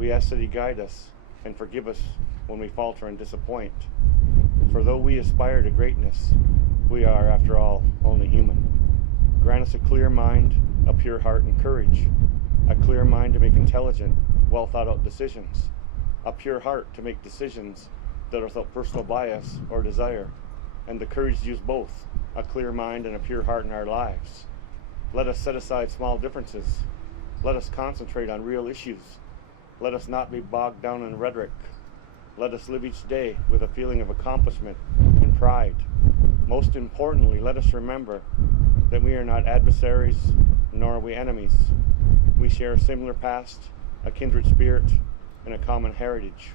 We ask that he guide us and forgive us when we falter and disappoint. For though we aspire to greatness, we are, after all, only human. Grant us a clear mind, a pure heart and courage, a clear mind to make intelligent, well thought out decisions, a pure heart to make decisions that are without personal bias or desire, and the courage to use both, a clear mind and a pure heart in our lives. Let us set aside small differences. Let us concentrate on real issues. Let us not be bogged down in rhetoric. Let us live each day with a feeling of accomplishment and pride. Most importantly, let us remember that we are not adversaries, nor are we enemies. We share a similar past, a kindred spirit, and a common heritage.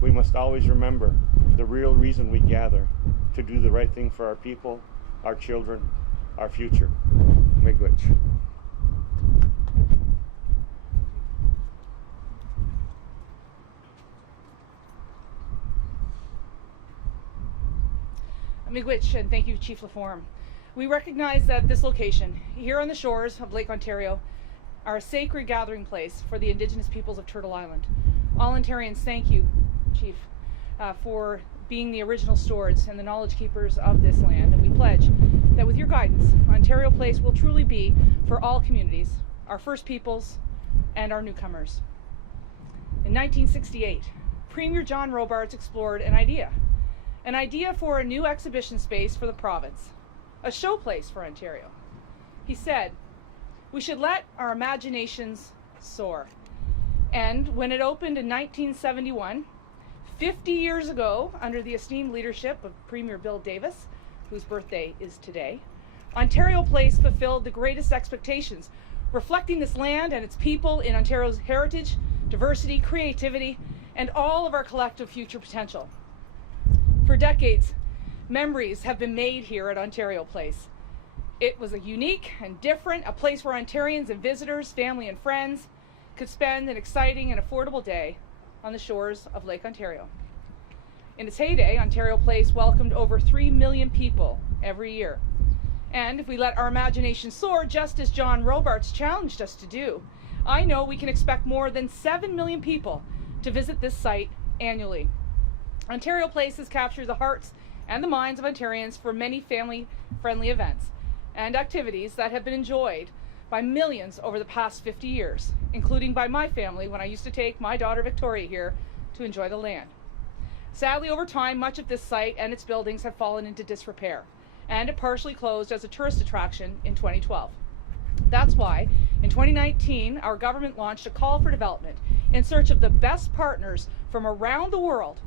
We must always remember the real reason we gather, to do the right thing for our people, our children, our future. Miigwech. Miigwech, and thank you, Chief Laforme. We recognize that this location, here on the shores of Lake Ontario, are a sacred gathering place for the Indigenous peoples of Turtle Island. All Ontarians, thank you, Chief, for being the original stewards and the knowledge keepers of this land, and we pledge that with your guidance, Ontario Place will truly be for all communities, our First Peoples and our newcomers. In 1968, Premier John Robarts explored an idea for a new exhibition space for the province, a showplace for Ontario. He said, we should let our imaginations soar. And when it opened in 1971, 50 years ago, under the esteemed leadership of Premier Bill Davis, whose birthday is today, Ontario Place fulfilled the greatest expectations, reflecting this land and its people in Ontario's heritage, diversity, creativity, and all of our collective future potential. For decades, memories have been made here at Ontario Place. It was a unique and different, a place where Ontarians and visitors, family and friends could spend an exciting and affordable day on the shores of Lake Ontario. In its heyday, Ontario Place welcomed over 3 million people every year. And if we let our imagination soar, just as John Robarts challenged us to do, I know we can expect more than 7 million people to visit this site annually. Ontario Place has captured the hearts and the minds of Ontarians for many family-friendly events and activities that have been enjoyed by millions over the past 50 years, including by my family when I used to take my daughter Victoria here to enjoy the land. Sadly, over time, much of this site and its buildings have fallen into disrepair, and it partially closed as a tourist attraction in 2012. That's why, in 2019, our government launched a call for development in search of the best partners from around the world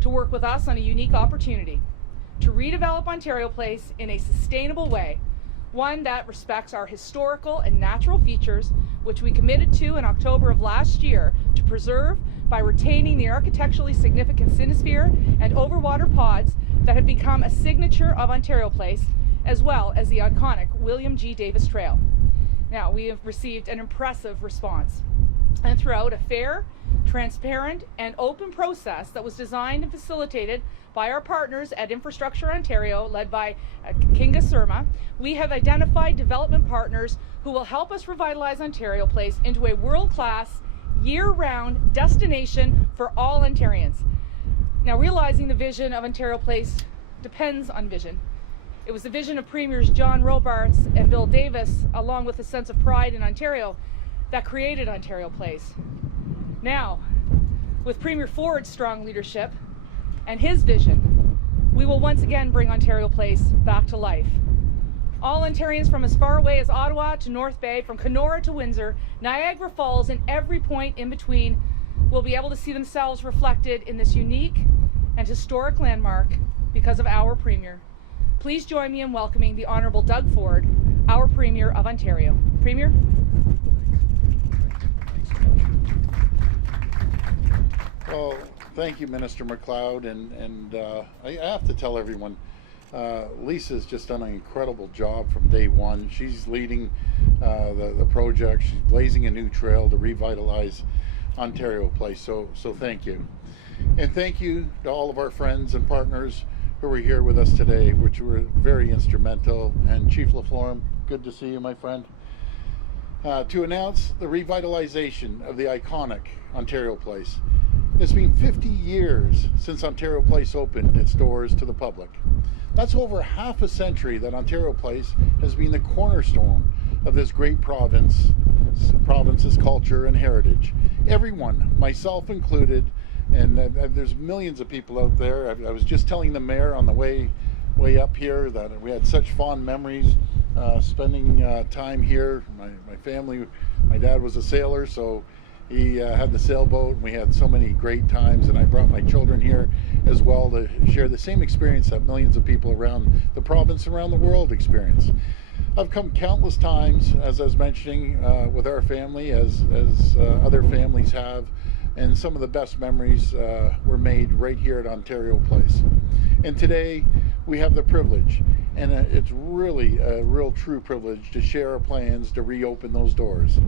to work with us on a unique opportunity to redevelop Ontario Place in a sustainable way, one that respects our historical and natural features, which we committed to in October of last year to preserve by retaining the architecturally significant Cinesphere and overwater pods that have become a signature of Ontario Place, as well as the iconic William G. Davis Trail. Now, we have received an impressive response, and throughout a fair, transparent, and open process that was designed and facilitated by our partners at Infrastructure Ontario, led by Kinga Surma, we have identified development partners who will help us revitalize Ontario Place into a world-class, year-round destination for all Ontarians. Now, realizing the vision of Ontario Place depends on vision. It was the vision of Premiers John Robarts and Bill Davis, along with a sense of pride in Ontario, that created Ontario Place. Now, with Premier Ford's strong leadership and his vision, we will once again bring Ontario Place back to life. All Ontarians from as far away as Ottawa to North Bay, from Kenora to Windsor, Niagara Falls, and every point in between will be able to see themselves reflected in this unique and historic landmark because of our Premier. Please join me in welcoming the Honourable Doug Ford, our Premier of Ontario. Premier? Well, thank you, Minister MacLeod, and I have to tell everyone, Lisa's just done an incredible job from day one. She's leading the project. She's blazing a new trail to revitalize Ontario Place, so thank you. And thank you to all of our friends and partners who were here with us today, which were very instrumental. And Chief Laforme, good to see you, my friend. to announce the revitalization of the iconic Ontario Place. It's been 50 years since Ontario Place opened its doors to the public. That's over half a century that Ontario Place has been the cornerstone of this great province's culture and heritage. Everyone, myself included, and there's millions of people out there. I was just telling the mayor on the way up here that we had such fond memories spending time here. My family, my dad was a sailor, so he had the sailboat, and we had so many great times, and I brought my children here as well to share the same experience that millions of people around the province, around the world experience. I've come countless times, as I was mentioning, with our family, as other families have, and some of the best memories were made right here at Ontario Place. And today we have the privilege, and it's really a real true privilege to share our plans to reopen those doors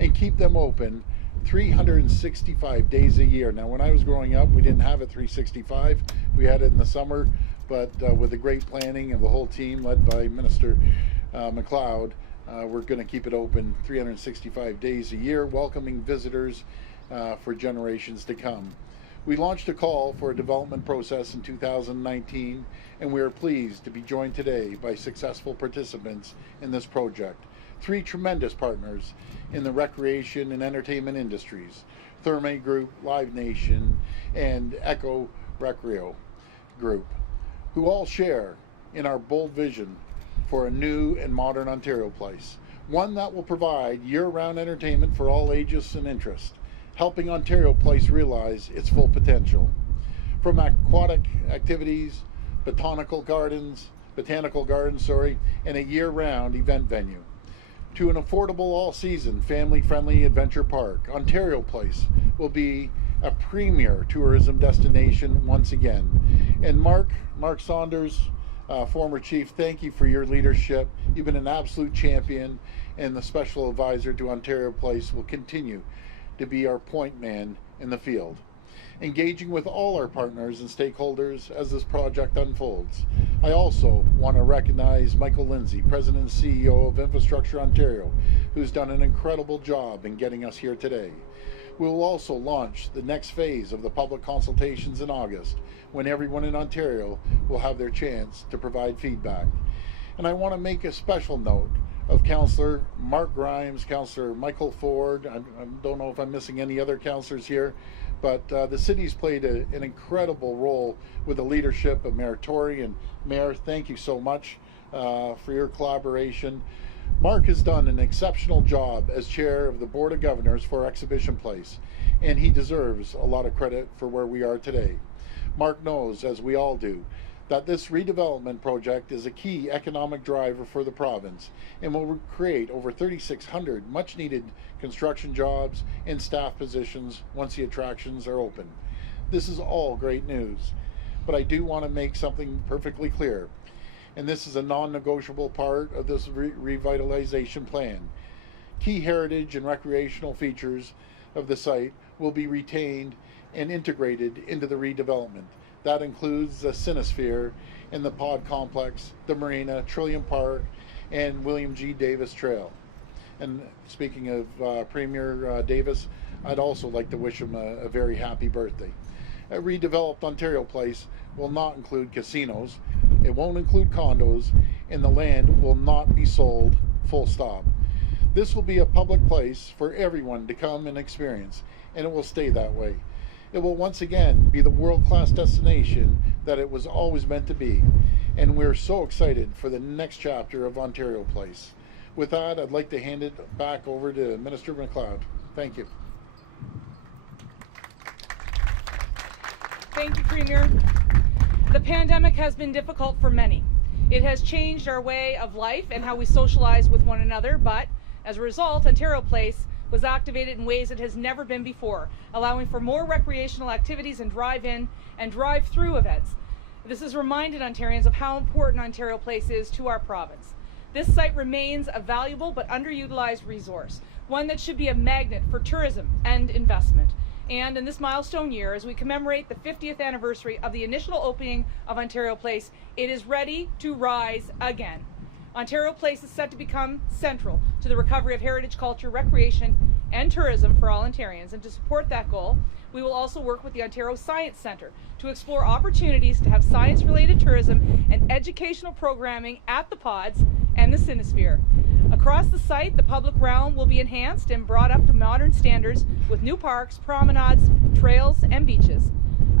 and keep them open 365 days a year. Now, when I was growing up, we didn't have it 365. We had it in the summer, but with the great planning of the whole team led by Minister McLeod, we're going to keep it open 365 days a year, welcoming visitors for generations to come. We launched a call for a development process in 2019, and we are pleased to be joined today by successful participants in this project. 3 tremendous partners in the recreation and entertainment industries: Therme Group, Live Nation, and Echo Recreo Group, who all share in our bold vision for a new and modern Ontario Place, one that will provide year-round entertainment for all ages and interests, helping Ontario Place realize its full potential. From aquatic activities, botanical gardens, and a year-round event venue, to an affordable all-season, family-friendly adventure park, Ontario Place will be a premier tourism destination once again. And Mark Saunders, former chief, thank you for your leadership. You've been an absolute champion, and the special advisor to Ontario Place will continue to be our point man in the field, engaging with all our partners and stakeholders as this project unfolds. I also want to recognize Michael Lindsay, President and CEO of Infrastructure Ontario, who's done an incredible job in getting us here today. We will also launch the next phase of the public consultations in August, when everyone in Ontario will have their chance to provide feedback. And I want to make a special note of Councillor Mark Grimes, Councillor Michael Ford. I don't know if I'm missing any other councillors here, but the city's played an incredible role with the leadership of Mayor Tory. And Mayor, thank you so much for your collaboration. Mark has done an exceptional job as chair of the Board of Governors for Exhibition Place, and he deserves a lot of credit for where we are today. Mark knows, as we all do, that this redevelopment project is a key economic driver for the province and will create over 3,600 much-needed construction jobs and staff positions once the attractions are open. This is all great news, but I do want to make something perfectly clear, and this is a non-negotiable part of this revitalization plan. Key heritage and recreational features of the site will be retained and integrated into the redevelopment. That includes the Cinesphere and the Pod Complex, the Marina, Trillium Park, and William G. Davis Trail. And speaking of Premier Davis, I'd also like to wish him a very happy birthday. A redeveloped Ontario Place will not include casinos, it won't include condos, and the land will not be sold, full stop. This will be a public place for everyone to come and experience, and it will stay that way. It will once again be the world-class destination that it was always meant to be, and we're so excited for the next chapter of Ontario Place. With that, I'd like to hand it back over to Minister McLeod. Thank you. Thank you, Premier. The pandemic has been difficult for many. It has changed our way of life and how we socialize with one another, but as a result, Ontario Place was activated in ways it has never been before, allowing for more recreational activities and drive-in and drive-through events. This has reminded Ontarians of how important Ontario Place is to our province. This site remains a valuable but underutilized resource, one that should be a magnet for tourism and investment. And in this milestone year, as we commemorate the 50th anniversary of the initial opening of Ontario Place, it is ready to rise again. Ontario Place is set to become central to the recovery of heritage culture, recreation, and tourism for all Ontarians. And to support that goal, we will also work with the Ontario Science Centre to explore opportunities to have science-related tourism and educational programming at the pods and the Cinesphere. Across the site, the public realm will be enhanced and brought up to modern standards with new parks, promenades, trails, and beaches.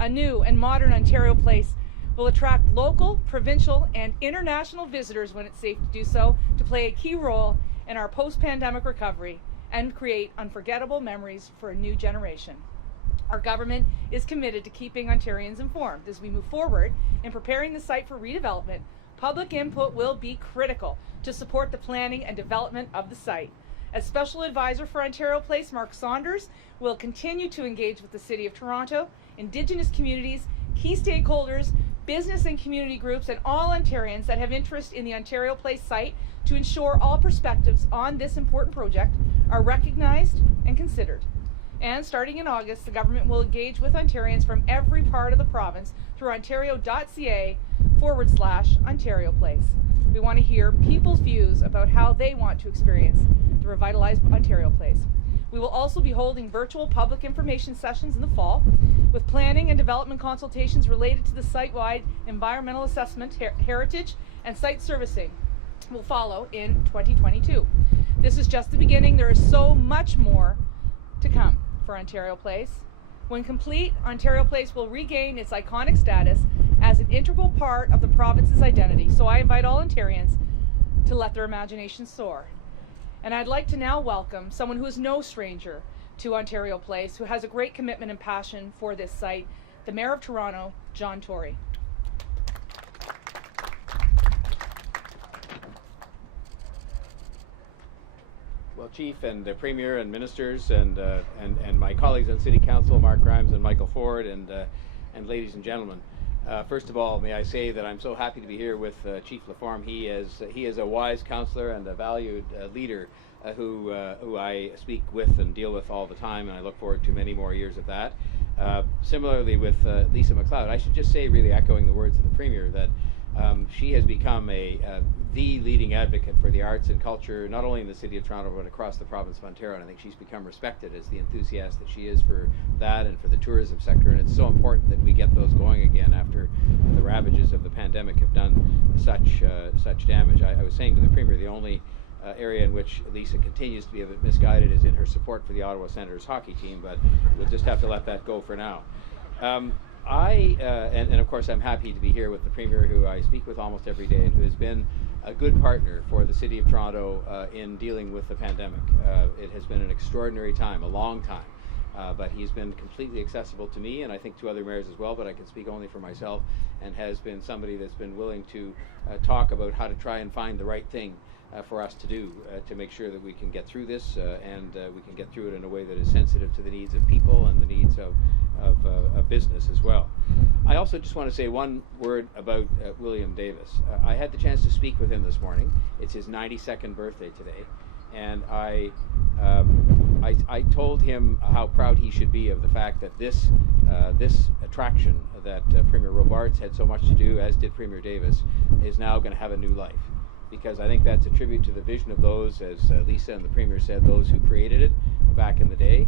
A new and modern Ontario Place will attract local, provincial, and international visitors when it's safe to do so, to play a key role in our post-pandemic recovery and create unforgettable memories for a new generation. Our government is committed to keeping Ontarians informed. As we move forward in preparing the site for redevelopment, public input will be critical to support the planning and development of the site. As Special Advisor for Ontario Place, Mark Saunders will continue to engage with the City of Toronto, Indigenous communities, key stakeholders, business and community groups, and all Ontarians that have interest in the Ontario Place site to ensure all perspectives on this important project are recognized and considered. And starting in August, the government will engage with Ontarians from every part of the province through ontario.ca/Ontario Place. We want to hear people's views about how they want to experience the revitalized Ontario Place. We will also be holding virtual public information sessions in the fall with planning and development consultations related to the site-wide environmental assessment, heritage, and site servicing will follow in 2022. This is just the beginning. There is so much more to come for Ontario Place. When complete, Ontario Place will regain its iconic status as an integral part of the province's identity. So I invite all Ontarians to let their imaginations soar. And I'd like to now welcome someone who is no stranger to Ontario Place, who has a great commitment and passion for this site, the Mayor of Toronto, John Tory. Well, Chief and the Premier and ministers and my colleagues on City Council, Mark Grimes and Michael Ford, and ladies and gentlemen. First of all, may I say that I'm so happy to be here with Chief Laforme. He is a wise councillor and a valued leader who I speak with and deal with all the time, and I look forward to many more years of that. Similarly with Lisa MacLeod, I should just say, really echoing the words of the Premier, that she has become the leading advocate for the arts and culture, not only in the City of Toronto but across the province of Ontario. And I think she's become respected as the enthusiast that she is for that and for the tourism sector. And it's so important that we get those going again after the ravages of the pandemic have done such damage. I was saying to the Premier, the only area in which Lisa continues to be a bit misguided is in her support for the Ottawa Senators hockey team, but we'll just have to let that go for now. And of course I'm happy to be here with the Premier, who I speak with almost every day and who has been a good partner for the City of Toronto in dealing with the pandemic. It has been an extraordinary time, a long time, but he's been completely accessible to me and I think to other mayors as well, but I can speak only for myself, and has been somebody that's been willing to talk about how to try and find the right thing for us to do to make sure that we can get through this and we can get through it in a way that is sensitive to the needs of people and the needs of business as well. I also just want to say one word about William Davis. I had the chance to speak with him this morning. It's his 92nd birthday today, and I told him how proud he should be of the fact that this attraction that Premier Robarts had so much to do, as did Premier Davis, is now going to have a new life. Because I think that's a tribute to the vision of those, as Lisa and the Premier said, those who created it back in the day,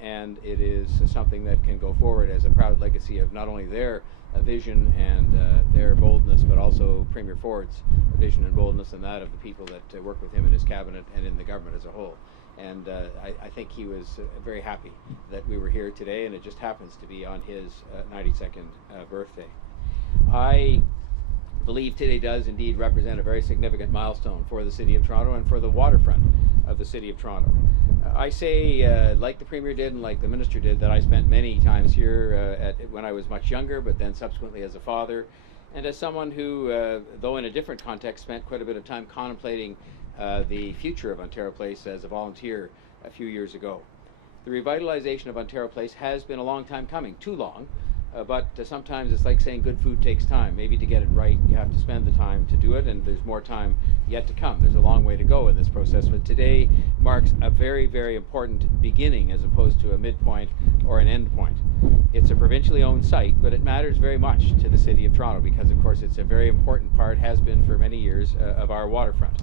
and it is something that can go forward as a proud legacy of not only their vision and their boldness, but also Premier Ford's vision and boldness, and that of the people that work with him in his cabinet and in the government as a whole. And I think he was very happy that we were here today, and it just happens to be on his 92nd birthday. I believe today does indeed represent a very significant milestone for the City of Toronto and for the waterfront of the City of Toronto. I say, like the Premier did and like the Minister did, that I spent many times here when I was much younger, but then subsequently as a father, and as someone who, though in a different context, spent quite a bit of time contemplating the future of Ontario Place as a volunteer a few years ago. The revitalization of Ontario Place has been a long time coming, too long, but sometimes it's like saying good food takes time. Maybe to get it right, you have to spend the time to do it, and there's more time yet to come. There's a long way to go in this process, but today marks a very, very important beginning as opposed to a midpoint or an end point. It's a provincially owned site, but it matters very much to the City of Toronto because, of course, it's a very important part, has been for many years, of our waterfront.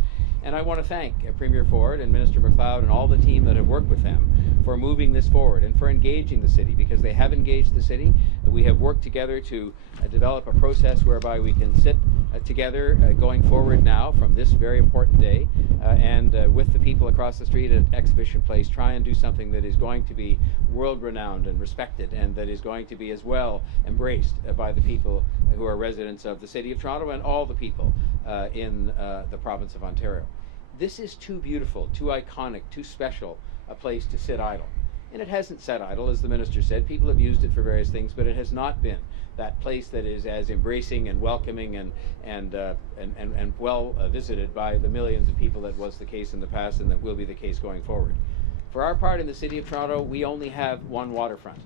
And I want to thank Premier Ford and Minister MacLeod and all the team that have worked with them for moving this forward and for engaging the city, because they have engaged the city. We have worked together to develop a process whereby we can sit together going forward now from this very important day and with the people across the street at Exhibition Place try and do something that is going to be world-renowned and respected, and that is going to be as well embraced by the people who are residents of the City of Toronto and all the people in the province of Ontario. This is too beautiful, too iconic, too special a place to sit idle. And it hasn't sat idle, as the minister said. People have used it for various things, but it has not been that place that is as embracing and welcoming and well visited by the millions of people that was the case in the past and that will be the case going forward. For our part in the City of Toronto, we only have one waterfront.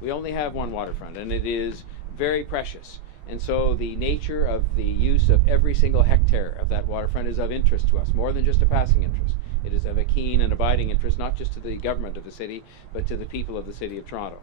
We only have one waterfront, and it is very precious. And so the nature of the use of every single hectare of that waterfront is of interest to us, more than just a passing interest. It is of a keen and abiding interest, not just to the government of the city, but to the people of the City of Toronto.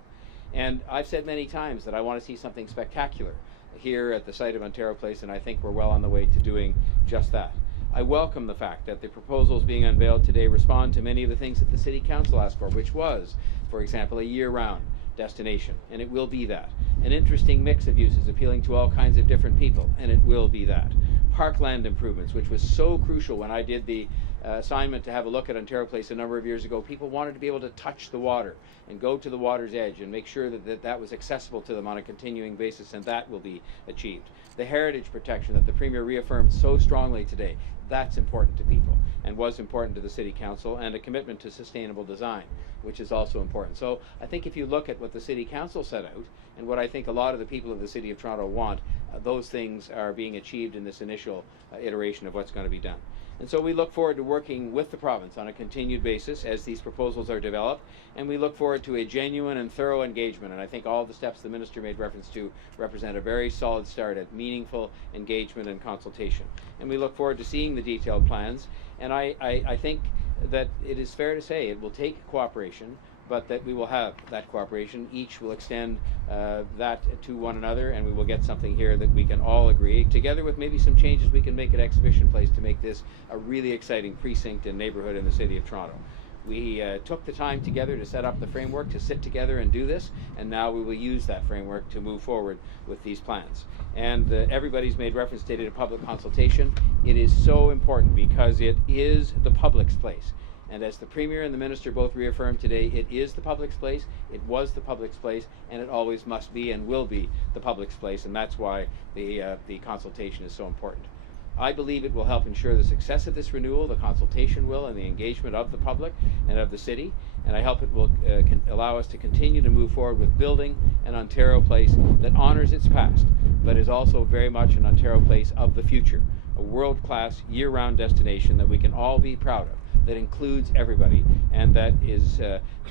And I've said many times that I want to see something spectacular here at the site of Ontario Place, and I think we're well on the way to doing just that. I welcome the fact that the proposals being unveiled today respond to many of the things that the City Council asked for, which was, for example, a year-round destination, and it will be that. An interesting mix of uses appealing to all kinds of different people, and it will be that. Parkland improvements, which was so crucial when I did the assignment to have a look at Ontario Place a number of years ago. People wanted to be able to touch the water and go to the water's edge and make sure that was accessible to them on a continuing basis, and that will be achieved. The heritage protection that the Premier reaffirmed so strongly today, that's important to people and was important to the City Council, and a commitment to sustainable design, which is also important. So I think if you look at what the City Council set out and what I think a lot of the people of the City of Toronto want, those things are being achieved in this initial iteration of what's going to be done. And so we look forward to working with the province on a continued basis as these proposals are developed, and we look forward to a genuine and thorough engagement. And I think all the steps the Minister made reference to represent a very solid start at meaningful engagement and consultation. And we look forward to seeing the detailed plans, and I think that it is fair to say it will take cooperation, but that we will have that cooperation. Each will extend that to one another, and we will get something here that we can all agree, together with maybe some changes we can make at Exhibition Place to make this a really exciting precinct and neighborhood in the City of Toronto. We took the time together to set up the framework to sit together and do this, and now we will use that framework to move forward with these plans. And everybody's made reference to a public consultation. It is so important because it is the public's place. And as the Premier and the Minister both reaffirmed today, it is the public's place, it was the public's place, and it always must be and will be the public's place, and that's why the consultation is so important. I believe it will help ensure the success of this renewal, the consultation will, and the engagement of the public and of the city, and I hope it will allow us to continue to move forward with building an Ontario Place that honors its past, but is also very much an Ontario Place of the future, a world-class, year-round destination that we can all be proud of, that includes everybody, and that is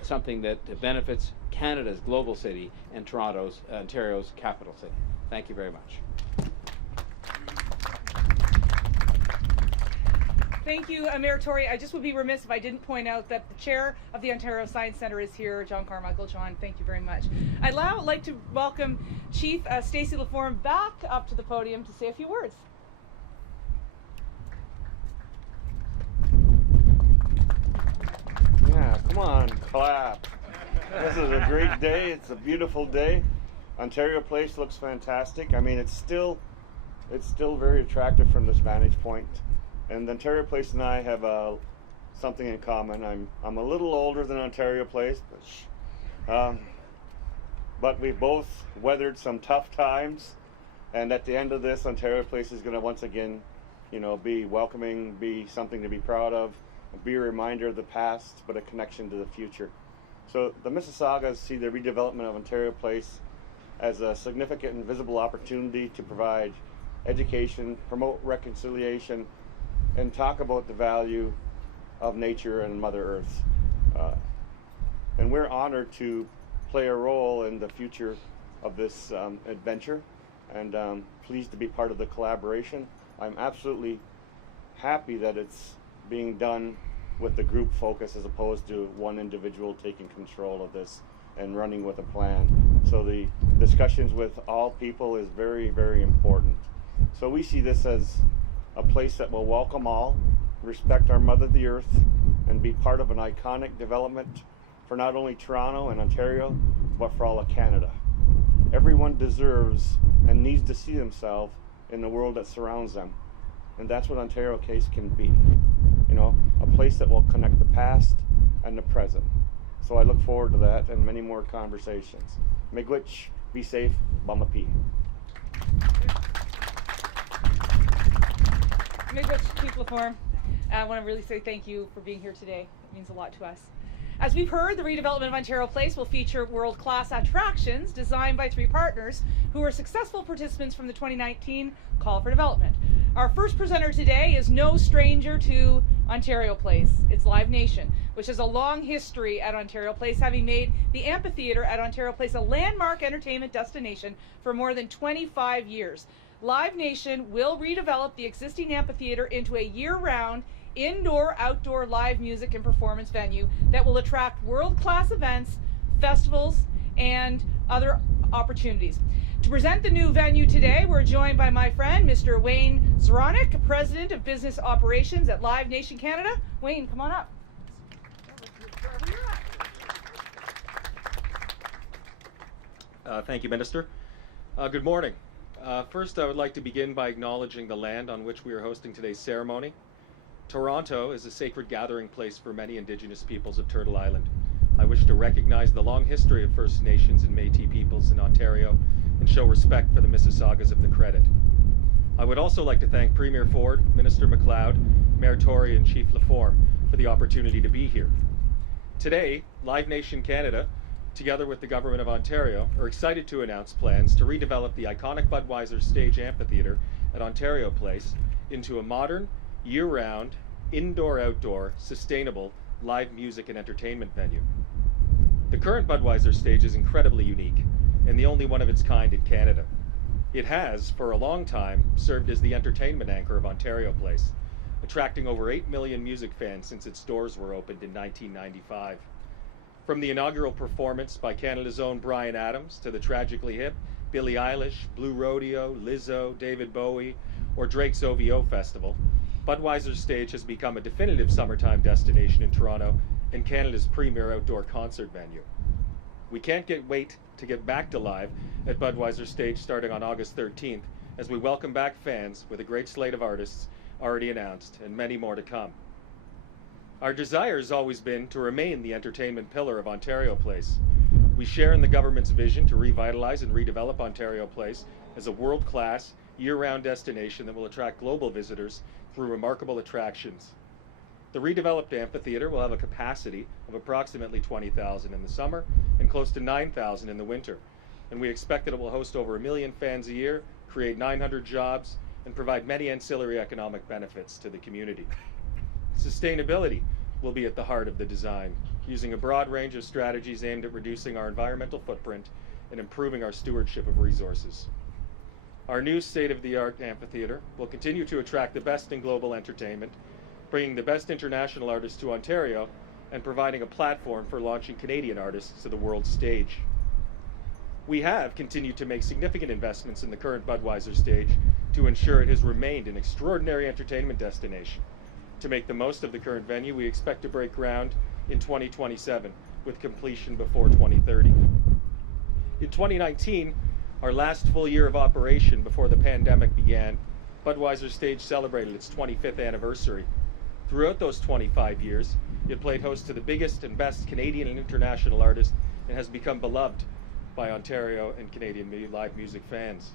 something that benefits Canada's global city and Ontario's capital city. Thank you very much. Thank you, Mayor Tory. I just would be remiss if I didn't point out that the chair of the Ontario Science Centre is here, John Carmichael. John, thank you very much. I'd now like to welcome Chief Stacey Laforme back up to the podium to say a few words. Yeah, come on, clap. This is a great day. It's a beautiful day. Ontario Place looks fantastic. I mean, it's still very attractive from this vantage point. And Ontario Place and I have something in common. I'm a little older than Ontario Place, but we've both weathered some tough times. And at the end of this, Ontario Place is going to once again, be welcoming, be something to be proud of, be a reminder of the past, but a connection to the future. So the Mississaugas see the redevelopment of Ontario Place as a significant and visible opportunity to provide education, promote reconciliation, and talk about the value of nature and Mother Earth. And we're honored to play a role in the future of this adventure, and pleased to be part of the collaboration. I'm absolutely happy that it's being done with the group focus as opposed to one individual taking control of this and running with a plan. So the discussions with all people is very, very important. So we see this as a place that will welcome all, respect our Mother the Earth, and be part of an iconic development for not only Toronto and Ontario, but for all of Canada. Everyone deserves and needs to see themselves in the world that surrounds them. And that's what Ontario Case can be. You know, a place that will connect the past and the present. So I look forward to that and many more conversations. Miigwech, be safe, Bamapi. Miigwech, Chief LaForme. I want to really say thank you for being here today. It means a lot to us. As we've heard, the redevelopment of Ontario Place will feature world-class attractions designed by 3 partners who are successful participants from the 2019 Call for Development. Our first presenter today is no stranger to Ontario Place. It's Live Nation, which has a long history at Ontario Place, having made the amphitheatre at Ontario Place a landmark entertainment destination for more than 25 years. Live Nation will redevelop the existing amphitheatre into a year-round indoor-outdoor live music and performance venue that will attract world-class events, festivals, and other opportunities. To present the new venue today, we're joined by my friend, Mr. Wayne Zronik, President of Business Operations at Live Nation Canada. Wayne, come on up. Thank you, Minister. Good morning. First, I would like to begin by acknowledging the land on which we are hosting today's ceremony. Toronto is a sacred gathering place for many Indigenous peoples of Turtle Island. I wish to recognize the long history of First Nations and Métis peoples in Ontario and show respect for the Mississaugas of the Credit. I would also like to thank Premier Ford, Minister MacLeod, Mayor Tory, and Chief LaForme for the opportunity to be here. Today, Live Nation Canada, together with the Government of Ontario, are excited to announce plans to redevelop the iconic Budweiser Stage Amphitheatre at Ontario Place into a modern, year-round, indoor-outdoor, sustainable live music and entertainment venue. The current Budweiser Stage is incredibly unique and the only one of its kind in Canada. It has, for a long time, served as the entertainment anchor of Ontario Place, attracting over 8 million music fans since its doors were opened in 1995. From the inaugural performance by Canada's own Bryan Adams to the tragically hip Billie Eilish, Blue Rodeo, Lizzo, David Bowie, or Drake's OVO Festival, Budweiser Stage has become a definitive summertime destination in Toronto and Canada's premier outdoor concert venue. We can't wait to get back to live at Budweiser Stage starting on August 13th as we welcome back fans with a great slate of artists already announced and many more to come. Our desire has always been to remain the entertainment pillar of Ontario Place. We share in the government's vision to revitalize and redevelop Ontario Place as a world-class, year-round destination that will attract global visitors through remarkable attractions. The redeveloped amphitheatre will have a capacity of approximately 20,000 in the summer and close to 9,000 in the winter, and we expect that it will host over 1 million fans a year, create 900 jobs, and provide many ancillary economic benefits to the community. Sustainability will be at the heart of the design, using a broad range of strategies aimed at reducing our environmental footprint and improving our stewardship of resources. Our new state-of-the-art amphitheatre will continue to attract the best in global entertainment, bringing the best international artists to Ontario and providing a platform for launching Canadian artists to the world stage. We have continued to make significant investments in the current Budweiser Stage to ensure it has remained an extraordinary entertainment destination. To make the most of the current venue, we expect to break ground in 2027 with completion before 2030. In 2019, our last full year of operation before the pandemic began, Budweiser Stage celebrated its 25th anniversary. Throughout those 25 years, it played host to the biggest and best Canadian and international artists and has become beloved by Ontario and Canadian live music fans.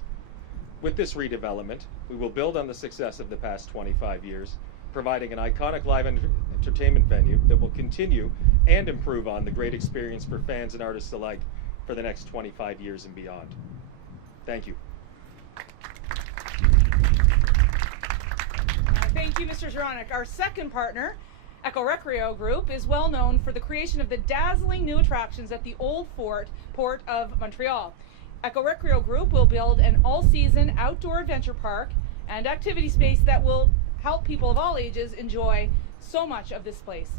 With this redevelopment, we will build on the success of the past 25 years, providing an iconic live entertainment venue that will continue and improve on the great experience for fans and artists alike for the next 25 years and beyond. Thank you. Thank you, Mr. Zronik. Our second partner, Eco Recreo Group, is well known for the creation of the dazzling new attractions at the Old Port of Montreal. Eco Recreo Group will build an all-season outdoor adventure park and activity space that will help people of all ages enjoy so much of this place.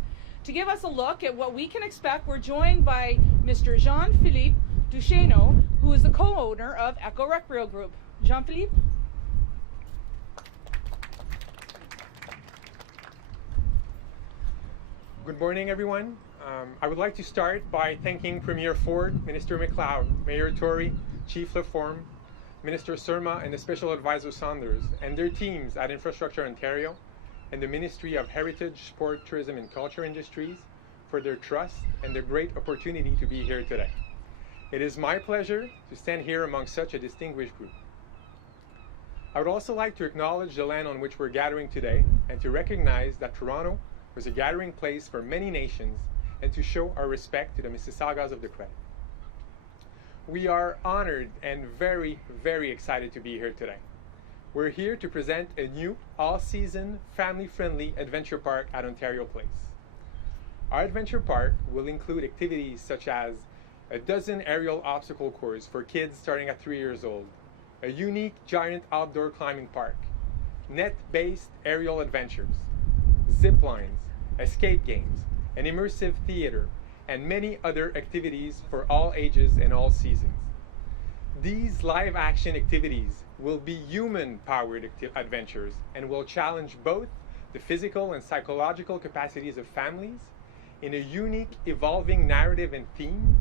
To give us a look at what we can expect, we're joined by Mr. Jean-Philippe Duchesneau, who is the co-owner of Eco Recreo Group. Jean-Philippe? Good morning, everyone. I would like to start by thanking Premier Ford, Minister MacLeod, Mayor Tory, Chief Laforme, Minister Surma, and the Special Advisor Saunders, and their teams at Infrastructure Ontario and the Ministry of Heritage, Sport, Tourism and Culture Industries for their trust and the great opportunity to be here today. It is my pleasure to stand here among such a distinguished group. I would also like to acknowledge the land on which we're gathering today and to recognize that Toronto was a gathering place for many nations and to show our respect to the Mississaugas of the Credit. We are honored and very, very excited to be here today. We're here to present a new all-season, family-friendly adventure park at Ontario Place. Our adventure park will include activities such as a dozen aerial obstacle courses for kids starting at 3 years old, a unique giant outdoor climbing park, net-based aerial adventures, zip lines, escape games, an immersive theater, and many other activities for all ages and all seasons. These live-action activities will be human-powered adventures and will challenge both the physical and psychological capacities of families in a unique, evolving narrative and theme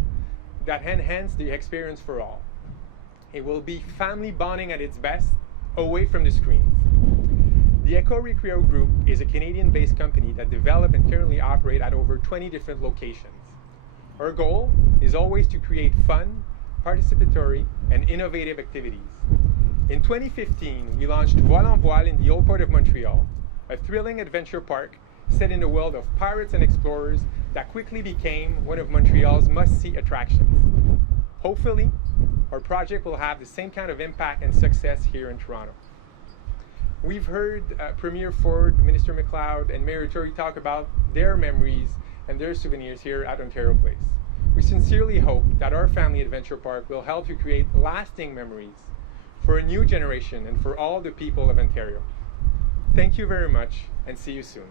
that enhance the experience for all. It will be family bonding at its best, away from the screens. The Eco Recreo Group is a Canadian-based company that develop and currently operate at over 20 different locations. Our goal is always to create fun, participatory, and innovative activities. In 2015, we launched Voile en Voile in the Old Port of Montreal, a thrilling adventure park set in the world of pirates and explorers that quickly became one of Montreal's must-see attractions. Hopefully, our project will have the same kind of impact and success here in Toronto. We've heard Premier Ford, Minister MacLeod, and Mayor Tory talk about their memories and their souvenirs here at Ontario Place. We sincerely hope that our family adventure park will help to create lasting memories for a new generation and for all the people of Ontario. Thank you very much, and see you soon.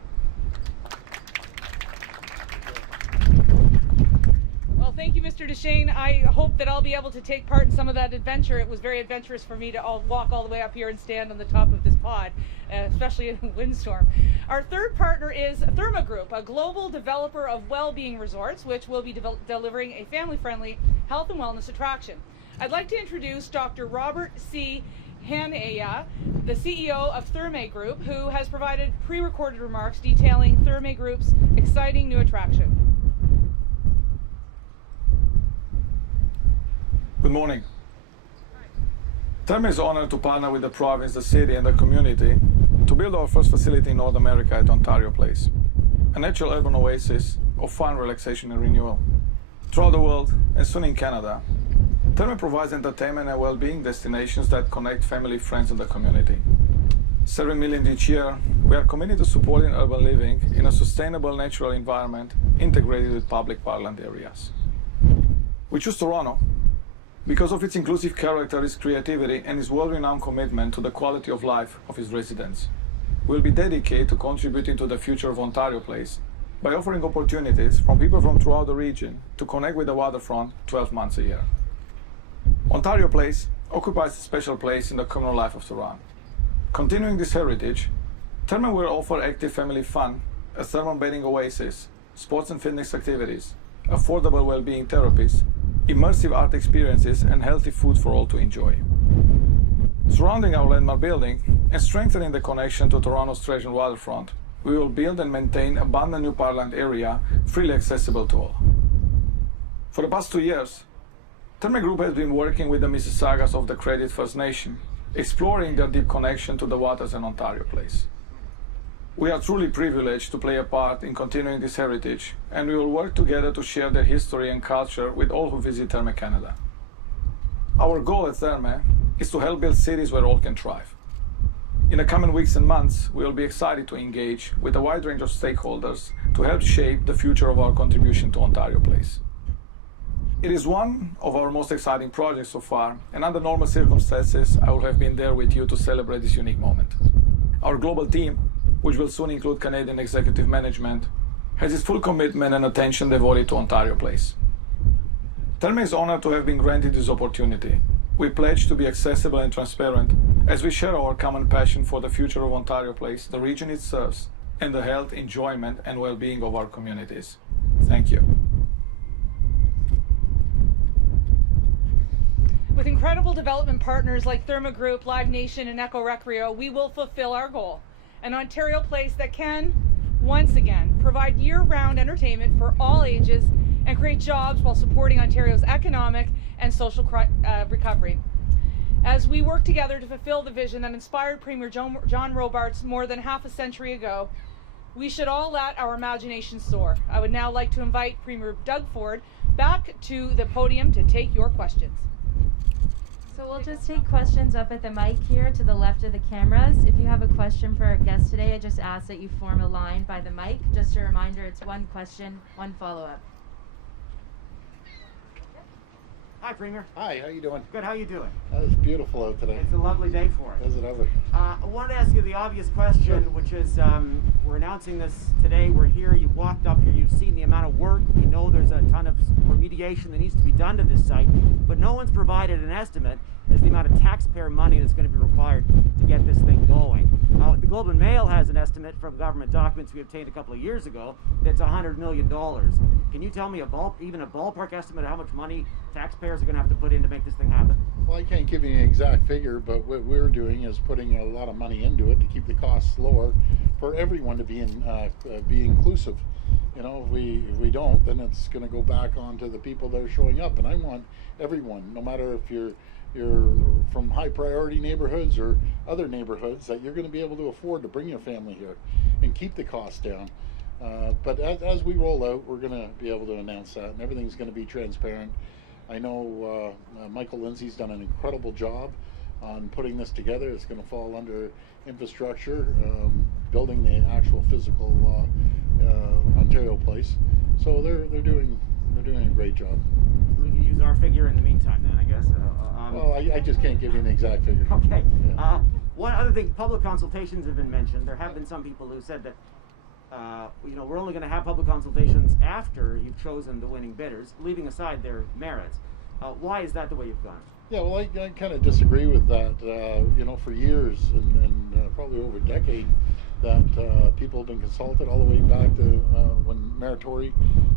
Well, thank you, Mr. Duchesne. I hope that I'll be able to take part in some of that adventure. It was very adventurous for me to walk all the way up here and stand on the top of this pod, especially in a windstorm. Our third partner is Therma Group, a global developer of well-being resorts, which will be delivering a family-friendly health and wellness attraction. I'd like to introduce Dr. Robert C. Hanaya, the CEO of Therma Group, who has provided pre-recorded remarks detailing Therma Group's exciting new attraction. Good morning. Therma is honored to partner with the province, the city, and the community to build our first facility in North America at Ontario Place, a natural urban oasis of fun, relaxation, and renewal. Throughout the world, and soon in Canada, Therma provides entertainment and well-being destinations that connect family, friends, and the community. Serving millions each year, we are committed to supporting urban living in a sustainable natural environment integrated with public parkland areas. We choose Toronto because of its inclusive character, its creativity, and its world-renowned commitment to the quality of life of its residents. We'll be dedicated to contributing to the future of Ontario Place by offering opportunities from people from throughout the region to connect with the waterfront 12 months a year. Ontario Place occupies a special place in the communal life of Toronto. Continuing this heritage, Therma will offer active family fun, a thermal bathing oasis, sports and fitness activities, affordable well-being therapies, immersive art experiences, and healthy food for all to enjoy. Surrounding our landmark building and strengthening the connection to Toronto's treasure waterfront, we will build and maintain abundant new parkland area freely accessible to all. For the past 2 years, Therma Group has been working with the Mississaugas of the Credit First Nation, exploring their deep connection to the waters in Ontario Place. We are truly privileged to play a part in continuing this heritage, and we will work together to share their history and culture with all who visit Therma Canada. Our goal at Therma is to help build cities where all can thrive. In the coming weeks and months, we will be excited to engage with a wide range of stakeholders to help shape the future of our contribution to Ontario Place. It is one of our most exciting projects so far, and under normal circumstances, I would have been there with you to celebrate this unique moment. Our global team, which will soon include Canadian executive management, has its full commitment and attention devoted to Ontario Place. Therme is honored to have been granted this opportunity. We pledge to be accessible and transparent as we share our common passion for the future of Ontario Place, the region it serves, and the health, enjoyment, and well-being of our communities. Thank you. With incredible development partners like Therma Group, Live Nation, and Echo Recreo, we will fulfill our goal. An Ontario Place that can, once again, provide year-round entertainment for all ages and create jobs while supporting Ontario's economic and social recovery. As we work together to fulfill the vision that inspired Premier John Robarts more than half a century ago, we should all let our imagination soar. I would now like to invite Premier Doug Ford back to the podium to take your questions. So we'll just take questions up at the mic here to the left of the cameras. If you have a question for our guest today, I just ask that you form a line by the mic. Just a reminder, it's one question, one follow-up. Hi, Premier. Hi, how you doing? Good, how you doing? It's beautiful out today. It's a lovely day for it. Is it ever? I wanted to ask you the obvious question, which is, we're announcing this today, we're here, you've walked up here, you've seen the amount of work, we know there's a ton of remediation that needs to be done to this site, but no one's provided an estimate as the amount of taxpayer money that's going to be required to get this thing going. The Globe and Mail has an estimate from government documents we obtained a couple of years ago that's $100 million. Can you tell me even a ballpark estimate of how much money taxpayers are going to have to put in to make this thing happen? Well, I can't give you an exact figure, but what we're doing is putting a lot of money into it to keep the costs lower for everyone to be inclusive. You know, if we don't, then it's going to go back onto the people that are showing up. And I want everyone, no matter if you're from high priority neighborhoods or other neighborhoods, that you're going to be able to afford to bring your family here and keep the costs down. But as we roll out, we're going to be able to announce that, and everything's going to be transparent. I know Michael Lindsay's done an incredible job on putting this together. It's going to fall under infrastructure, building the actual physical Ontario Place. So they're doing a great job. We can use our figure in the meantime then, I guess. Well, I just can't give you an exact figure. Okay. Yeah. One other thing, public consultations have been mentioned. There have been some people who said that we're only going to have public consultations after you've chosen the winning bidders, leaving aside their merits. Why is that the way you've gone? Yeah, well, I kind of disagree with that. For years and probably over a decade, that people have been consulted all the way back to when Mayor Tory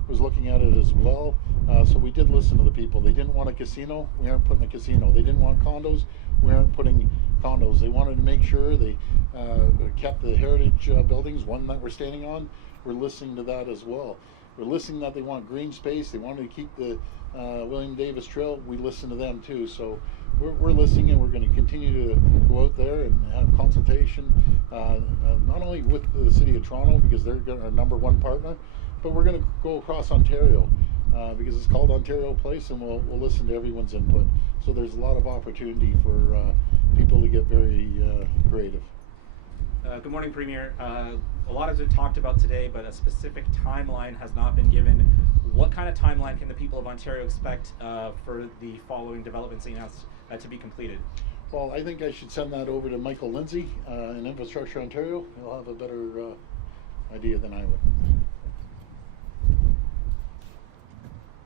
was looking at it as well. So we did listen to the people. They didn't want a casino, we aren't putting a casino. They didn't want condos, we aren't putting condos. They wanted to make sure they kept the heritage buildings, one that we're standing on. We're listening to that as well. We're listening that they want green space. They wanted to keep the William Davis Trail. We listen to them too. So we're listening, and we're going to continue to go out there and have consultation, not only with the City of Toronto, because they're our number one partner, but we're going to go across Ontario because it's called Ontario Place, and we'll listen to everyone's input. So there's a lot of opportunity for people to get very creative. Good morning, Premier. A lot has been talked about today, but a specific timeline has not been given. What kind of timeline can the people of Ontario expect for the following developments announced to be completed? Well, I think I should send that over to Michael Lindsay in Infrastructure Ontario. He'll have a better idea than I would.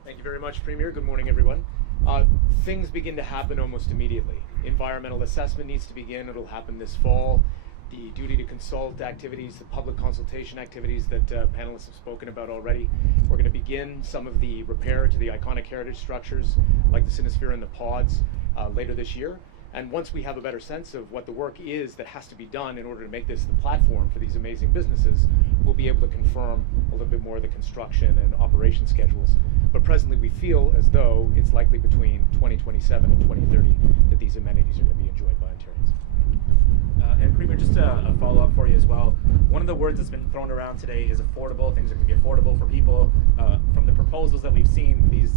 Thank you very much, Premier. Good morning, everyone. Things begin to happen almost immediately. Environmental assessment needs to begin. It'll happen this fall. The duty to consult activities, the public consultation activities that panelists have spoken about already. We're going to begin some of the repair to the iconic heritage structures like the Cinesphere and the pods later this year. And once we have a better sense of what the work is that has to be done in order to make this the platform for these amazing businesses, we'll be able to confirm a little bit more of the construction and operation schedules. But presently we feel as though it's likely between 2027 and 2030 that these amenities are going to be enjoyed by Ontarians. And Premier, just a follow-up for you as well. One of the words that's been thrown around today is affordable. Things are going to be affordable for people. From the proposals that we've seen, these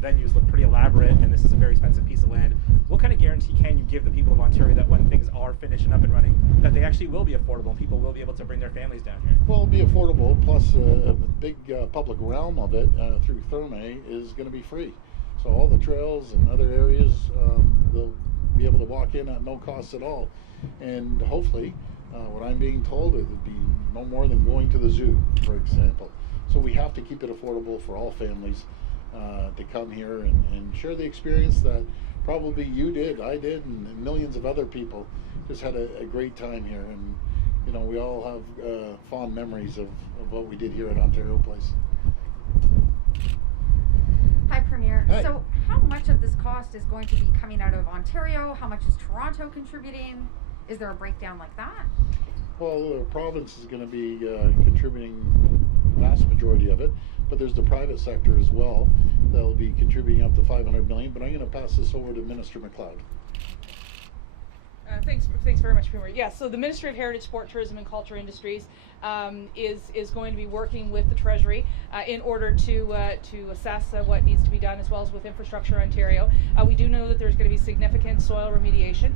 venues look pretty elaborate, and this is a very expensive piece of land. What kind of guarantee can you give the people of Ontario that when things are finished and up and running, that they actually will be affordable and people will be able to bring their families down here? Well, it'll be affordable, plus a big public realm of it through Therme is going to be free. So all the trails and other areas, they'll be able to walk in at no cost at all. And hopefully, what I'm being told, it would be no more than going to the zoo, for example. So we have to keep it affordable for all families to come here and share the experience that probably you did, I did, and millions of other people just had a great time here. And you know, we all have fond memories of what we did here at Ontario Place. Hi, Premier. Hi. So how much of this cost is going to be coming out of Ontario? How much is Toronto contributing? Is there a breakdown like that? Well, the province is going to be contributing the vast majority of it, but there's the private sector as well that'll be contributing up to $500 million. But I'm going to pass this over to Minister McLeod. Thanks very much, Premier. Yeah, so the Ministry of Heritage, Sport, Tourism and Culture Industries is going to be working with the Treasury in order to assess what needs to be done, as well as with Infrastructure Ontario. We do know that there's going to be significant soil remediation.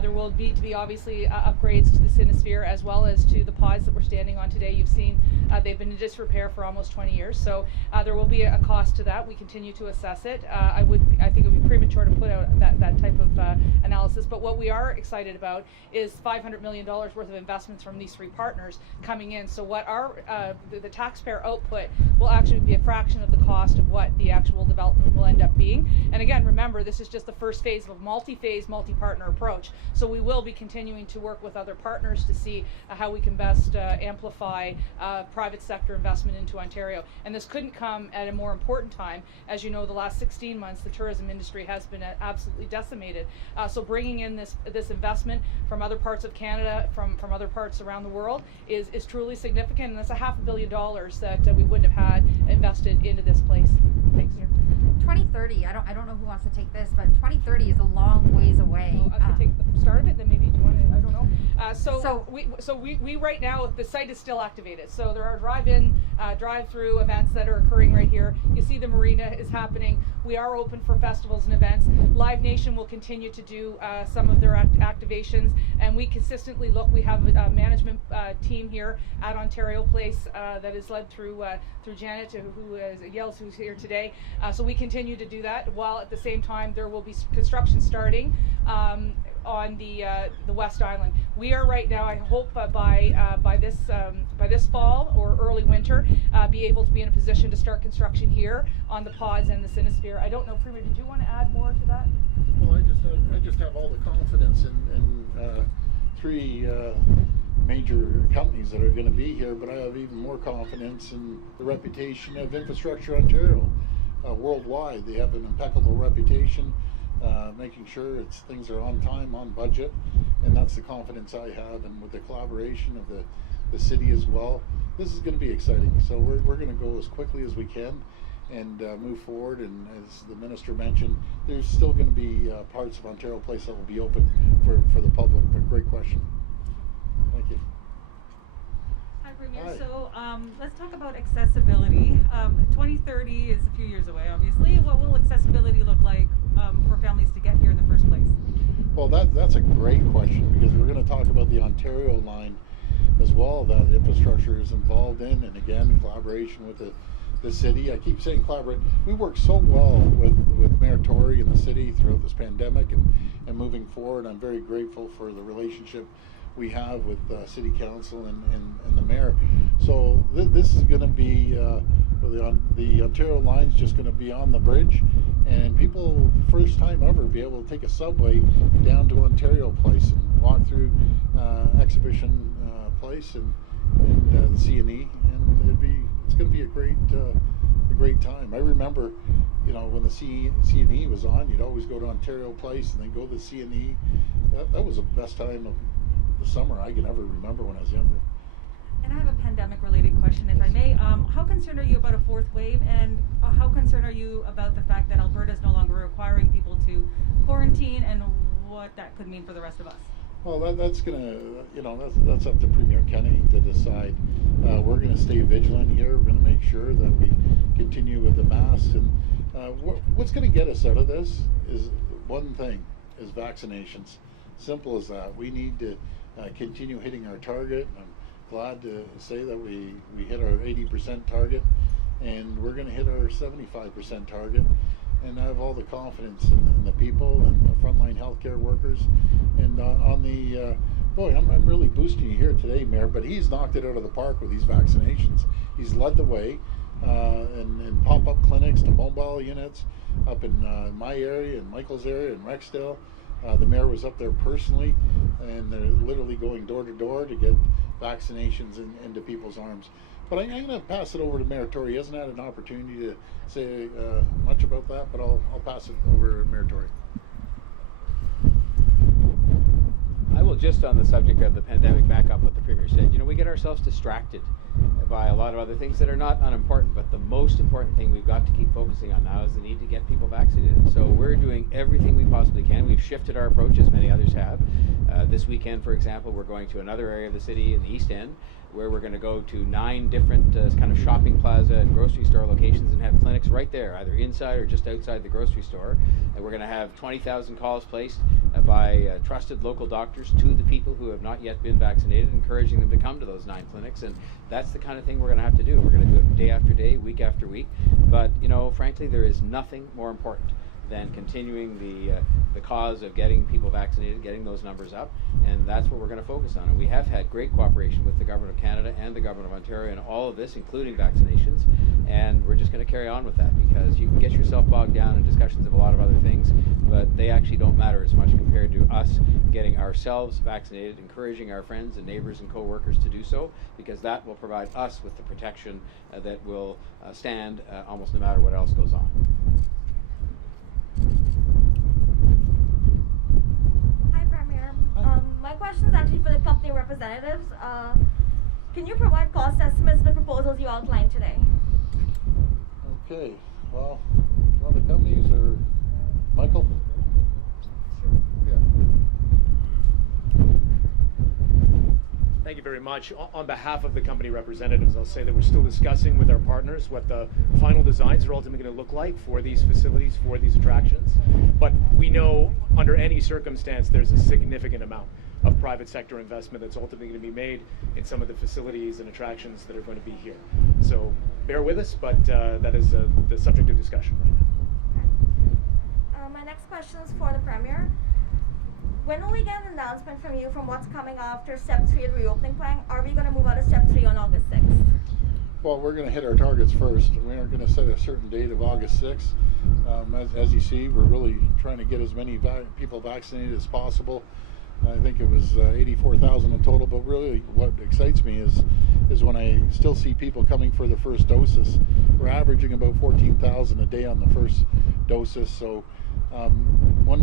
There will need to be obviously upgrades to the Sinosphere, as well as to the pods that we're standing on today. You've seen they've been in disrepair for almost 20 years, so there will be a cost to that. We continue to assess it. I think it would be premature to put out that type of analysis, but what we are excited about is $500 million worth of investments from these three partners coming in. So what our the taxpayer output will actually be a fraction of the cost of what the actual development will end up being. And again, remember, this is just the first phase of a multi-phase, multi-partner approach. So we will be continuing to work with other partners to see how we can best amplify private sector investment into Ontario. And this couldn't come at a more important time. As you know, the last 16 months, the tourism industry has been absolutely decimated. So bringing in this investment from other parts of Canada, from other parts around the world, is truly significant, and that's $500 million that we wouldn't have had invested into this place. Thanks. 2030. I don't know who wants to take this, but 2030 is a long ways away. Well, I can take the start of it, then maybe you want to. I don't know. So we right now, the site is still activated. So there are drive-through events that are occurring right here. You see the marina is happening. We are open for festivals and events. Live Nation will continue to do some of their activations, and we consistently look. We have a management team here at Ontario Place that is led through Janet, who is Yells, who's here today. So we continue to do that, while at the same time there will be construction starting on the West Island. We are right now, I hope by this fall or early winter, be able to be in a position to start construction here on the pods and the Sinosphere. I don't know, Premier, did you want to add more to that? Well, I just have all the confidence in three major companies that are going to be here, but I have even more confidence in the reputation of Infrastructure Ontario worldwide. They have an impeccable reputation, making sure things are on time, on budget, and that's the confidence I have. And with the collaboration of the city as well, this is going to be exciting. So we're going to go as quickly as we can and move forward. And as the minister mentioned, there's still going to be parts of Ontario Place that will be open for the public. But great question. Thank you. Hi, Premier. Hi. So let's talk about accessibility. 2030 is a few years away, obviously. What will accessibility look like for families to get here in the first place? Well, that's a great question, because we're going to talk about the Ontario line as well that infrastructure is involved in, and again, collaboration with the city. I keep saying collaborate. We work so well with Mayor Tory and the city throughout this pandemic and moving forward. I'm very grateful for the relationship we have with City Council and the Mayor. So this is going to be, the Ontario line's just going to be on the bridge, and people, first time ever, be able to take a subway down to Ontario Place and walk through Exhibition Place and the C&E, and it's going to be a great time. I remember, when the C&E was on, you'd always go to Ontario Place and then go to the C&E. That was the best time of the summer I can ever remember when I was younger. And I have a pandemic-related question, if I may. How concerned are you about a fourth wave, and how concerned are you about the fact that Alberta is no longer requiring people to quarantine, and what that could mean for the rest of us? Well, that's gonna, that's up to Premier Kennedy to decide. We're gonna stay vigilant here. We're gonna make sure that we continue with the masks, and what's gonna get us out of this is one thing: is vaccinations. Simple as that. We need to continue hitting our target. I'm glad to say that we hit our 80% target, and we're going to hit our 75% target. and I have all the confidence in the people and the frontline healthcare workers. And on the boy, I'm really boosting you here today, Mayor, but he's knocked it out of the park with these vaccinations. He's led the way in pop-up clinics to mobile units up in my area, in Michael's area, in Rexdale. The mayor was up there personally, and they're literally going door to door to get vaccinations into people's arms. But I'm going to pass it over to Mayor Tory. He hasn't had an opportunity to say much about that, but I'll pass it over to Mayor Tory. I will just on the subject of the pandemic back up what the Premier said. You know, we get ourselves distracted by a lot of other things that are not unimportant, but the most important thing we've got to keep focusing on now is the need to get people vaccinated. So we're doing everything we possibly can. We've shifted our approach, as many others have. This weekend, for example, we're going to another area of the city in the East End, where we're going to go to 9 different kind of shopping plaza and grocery store locations and have clinics right there, either inside or just outside the grocery store. And we're going to have 20,000 calls placed by trusted local doctors to the people who have not yet been vaccinated, encouraging them to come to those 9 clinics. And that's the kind of thing we're going to have to do. We're going to do it day after day, week after week. But, you know, frankly, there is nothing more important than continuing the cause of getting people vaccinated, getting those numbers up, and that's what we're going to focus on. And we have had great cooperation with the Government of Canada and the Government of Ontario in all of this, including vaccinations, and we're just going to carry on with that, because you can get yourself bogged down in discussions of a lot of other things, but they actually don't matter as much compared to us getting ourselves vaccinated, encouraging our friends and neighbors and co-workers to do so, because that will provide us with the protection that will stand almost no matter what else goes on. Hi, Premier. My question is actually for the company representatives. Can you provide cost estimates of the proposals you outlined today? Okay, well, one of the companies or Michael? Yeah. Thank you very much. On behalf of the company representatives, I'll say that we're still discussing with our partners what the final designs are ultimately going to look like for these facilities, for these attractions. But we know under any circumstance there's a significant amount of private sector investment that's ultimately going to be made in some of the facilities and attractions that are going to be here. So bear with us, but that is the subject of discussion right now. My next question is for the Premier. When will we get an announcement from you from what's coming after Step 3 of the reopening plan? Are we going to move out of Step 3 on August 6th? Well, we're going to hit our targets first. We aren't going to set a certain date of August 6th. As you see, we're really trying to get as many people vaccinated as possible. I think it was 84,000 in total, but really what excites me is when I still see people coming for the first doses. We're averaging about 14,000 a day on the first doses, so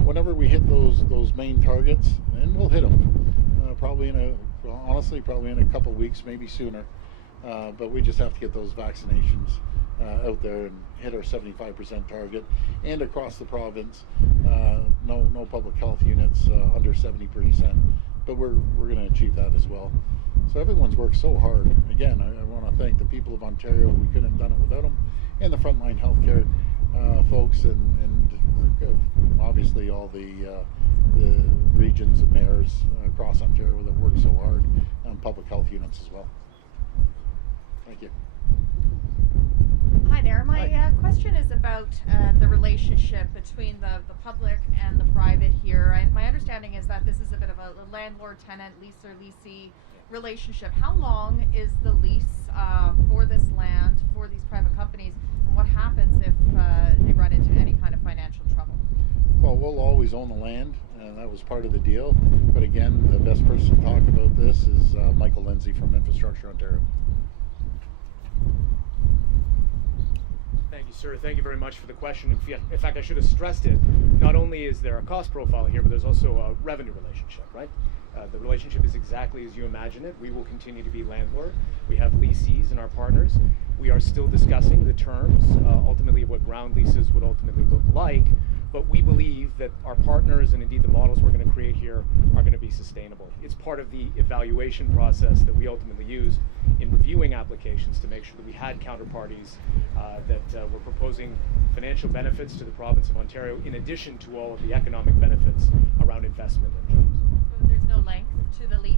whenever we hit those main targets, and we'll hit them, probably in a couple weeks, maybe sooner, but we just have to get those vaccinations out there and hit our 75% target, and across the province, no public health units under 70%, but we're going to achieve that as well. So everyone's worked so hard. Again, I want to thank the people of Ontario. We couldn't have done it without them, and the frontline healthcare folks, and obviously all the regions and mayors across Ontario that work so hard on public health units as well. Thank you. Hi there. My question is about the relationship between the public and the private here. My understanding is that this is a bit of a landlord-tenant, leaser-leasee relationship. How long is the lease for this land for these private companies? What happens if they run into any kind of financial trouble? Well, we'll always own the land, and that was part of the deal. But again, the best person to talk about this is Michael Lindsay from Infrastructure Ontario. Thank you, sir. Thank you very much for the question. In fact, I should have stressed it. Not only is there a cost profile here, but there's also a revenue relationship, right? The relationship is exactly as you imagine it. We will continue to be landlord. We have lessees and our partners. We are still discussing the terms, ultimately what ground leases would ultimately look like, but we believe that our partners and indeed the models we're going to create here are going to be sustainable. It's part of the evaluation process that we ultimately used in reviewing applications to make sure that we had counterparties that were proposing financial benefits to the province of Ontario in addition to all of the economic benefits around investment and jobs. So there's no length to the lease?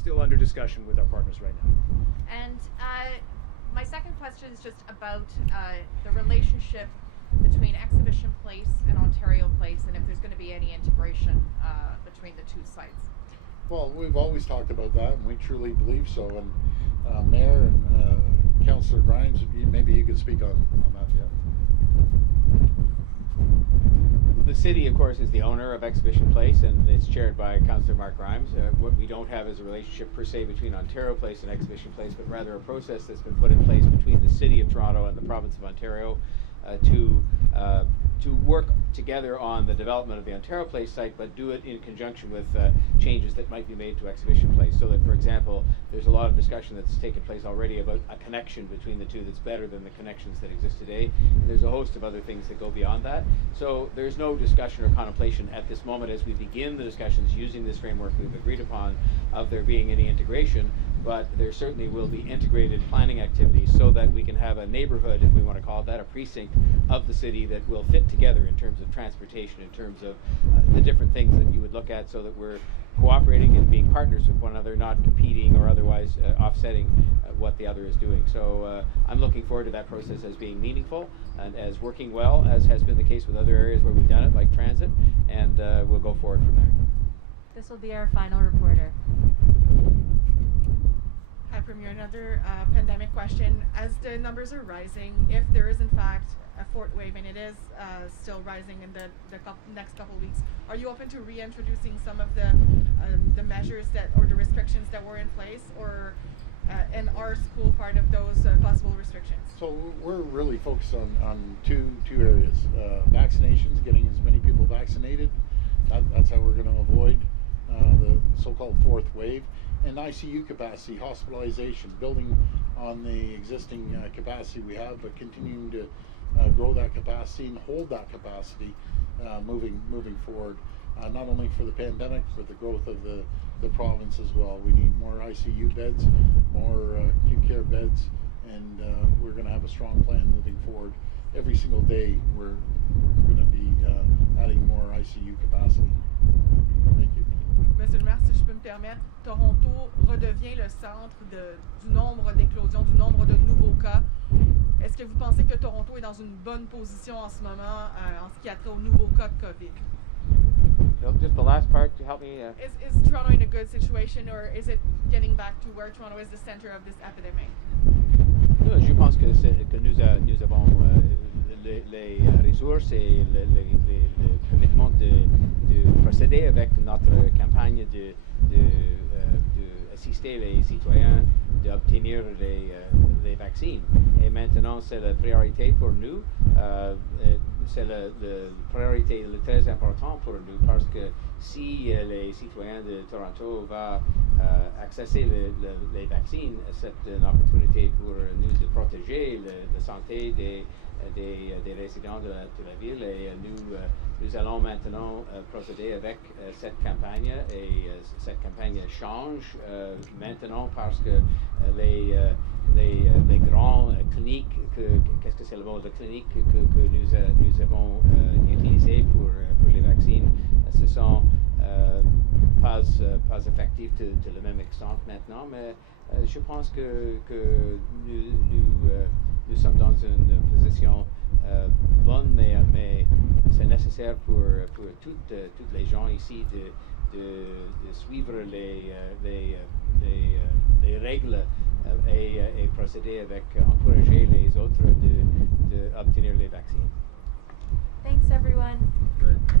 Still under discussion with our partners right now. And my second question is just about the relationship between Exhibition Place and Ontario Place, and if there's going to be any integration between the two sites. Well, we've always talked about that, and we truly believe so. And Mayor and Councillor Grimes, maybe you could speak on that. Yeah. The city, of course, is the owner of Exhibition Place, and it's chaired by Councillor Mark Grimes. What we don't have is a relationship per se between Ontario Place and Exhibition Place, but rather a process that's been put in place between the City of Toronto and the Province of Ontario to work together on the development of the Ontario Place site, but do it in conjunction with changes that might be made to Exhibition Place. So that, for example, there's a lot of discussion that's taken place already about a connection between the two that's better than the connections that exist today. And there's a host of other things that go beyond that. So there's no discussion or contemplation at this moment as we begin the discussions using this framework we've agreed upon of there being any integration, but there certainly will be integrated planning activities so that we can have a neighborhood, if we want to call it that, a precinct of the city that will fit together in terms of transportation, in terms of the different things that you would look at, so that we're cooperating and being partners with one another, not competing or otherwise offsetting what the other is doing. So I'm looking forward to that process as being meaningful and as working well, as has been the case with other areas where we've done it, like transit, and we'll go forward from there. This will be our final reporter. Hi, Premier. Another pandemic question. As the numbers are rising, if there is in fact a fourth wave, and it is still rising in the next couple of weeks, are you open to reintroducing some of the measures that or the restrictions that were in place, or and are school part of those possible restrictions? So we're really focused on two areas: vaccinations, getting as many people vaccinated. That's how we're going to avoid the so-called fourth wave. And ICU capacity, hospitalization, building on the existing capacity we have, but continuing to grow that capacity and hold that capacity moving forward. Not only for the pandemic, but the growth of the province as well. We need more ICU beds, more acute care beds, and we're going to have a strong plan moving forward. Every single day, we're going to be adding more ICU capacity. Thank you. Monsieur le maire, si je peux me permettre, Toronto redevient le centre du nombre d'éclosions, du nombre de nouveaux cas. Est-ce que vous pensez que Toronto est dans une bonne position en ce moment en ce qui a trait aux nouveaux cas de COVID? Just the last part to help me. Is Toronto in a good situation, or is it getting back to where Toronto is the center of this epidemic? Je pense que nous avons les ressources et le commitment de procéder avec notre campagne d'assister les citoyens d'obtenir les vaccins. Et maintenant, c'est la priorité pour nous. C'est la priorité très importante pour nous, parce que si les citoyens de Toronto vont accéder les vaccins, c'est une opportunité pour nous de protéger la santé des résidents de la ville, et nous allons maintenant procéder avec cette campagne, et cette campagne change maintenant parce que les grands cliniques, qu'est-ce que c'est le mot de clinique que nous avons utilisé pour les vaccins, ce sont pas effectifs de la même extent maintenant, mais je pense que nous sommes dans une position bonne, mais c'est nécessaire pour toutes les gens ici de suivre les règles et procéder avec, encourager les autres d'obtenir les vaccins. Thanks, everyone. Good.